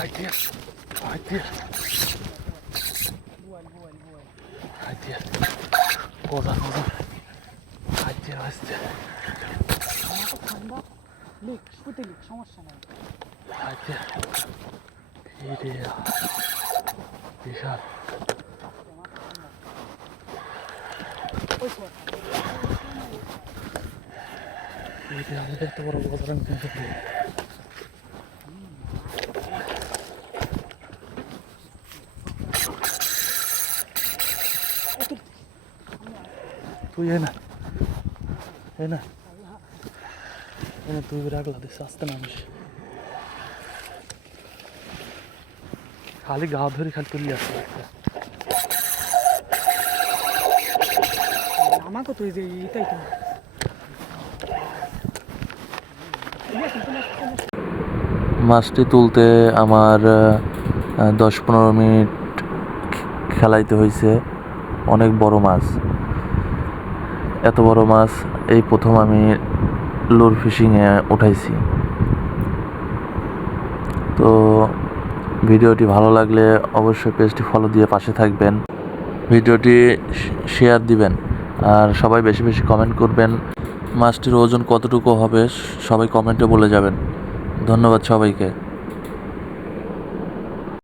Haydi. Haydi. Haydi. Oradan. Haydi. Haydi. Haydi. İyi ya. Bişar. İyi ya. Eto বড় বাজার কিন্তু তুই এনা তুই রাখলা দিস আসতে নামিস খালি গা ধরে খালি তুলি আসছে একটা আমাকে তুই যে এটাই তো মাছটি তুলতে আমার 10-15 মিনিট খেলাইতে হয়েছে। অনেক বড় মাছ, এত বড় মাছ এই প্রথম আমি লুর ফিশিংয়ে উঠাইছি। তো ভিডিওটি ভালো লাগলে অবশ্যই পেজটি ফলো দিয়ে পাশে থাকবেন, ভিডিওটি শেয়ার দিবেন আর সবাই বেশি বেশি কমেন্ট করবেন। মাছটির ওজন কতটুকু হবে সবাই কমেন্টে বলে যাবেন। ধন্যবাদ সবাইকে।